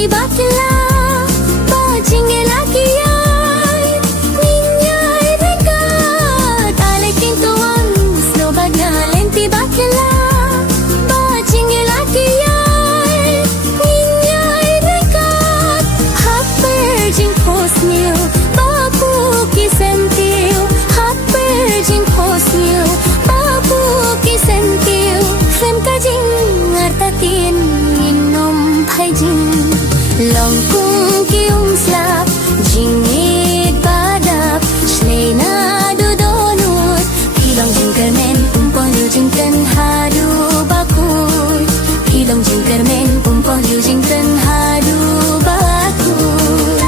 tiba kila bajinge lagi ay ninyay regat ale kintuan snow bagna len tiba kila bajinge lagi ay ninyay regat haper jing posniu babu ki sentiu haper jing posniu babu ki sentiu fem ka jing artatin Long kung kiung slap jingit badap Shlay na dudonut Kilong jingkermen umpong liu jingken hadu bakut Kilong jingkermen umpong liu jingken hadu bakut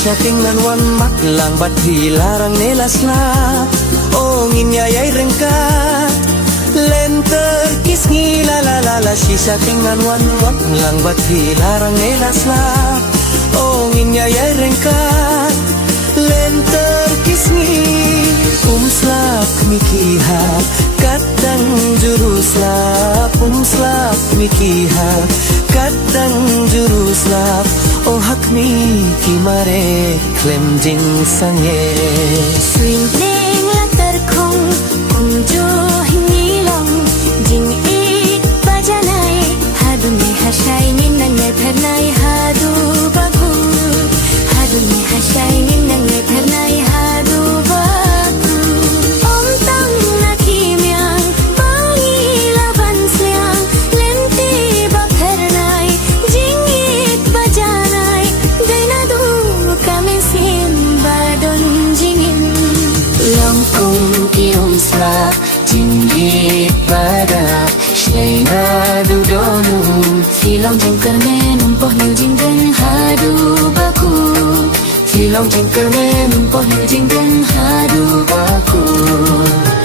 Shisha tingnan wan mak lang bat dilarang nelas la ongin yayay rengkat lenter kis ngila la la la Shisha tingnan wan mak lang bat dilarang nelas la ongin yayay rengkat lenter kis ngi umslap mikiha kadang juruslap umslap mikiha kadang juruslap oh hak mi kimare klem jing sange swing ding la terkong kum jo hinilong jing it bajanai hadu me hashai nin nang thernai hadu bagu hadu me hashai nin nang thernai hadu bagu om tang na kimyang bangi laban sliang lenti ba thernai jing it bajanai daina du kamensin badon jingin long kung kiung slap jingit badap Shlay na dudonu Kilong jingkermen umpoh liu jingken hadu bakut Kilong jingkermen umpoh liu jingken hadu bakut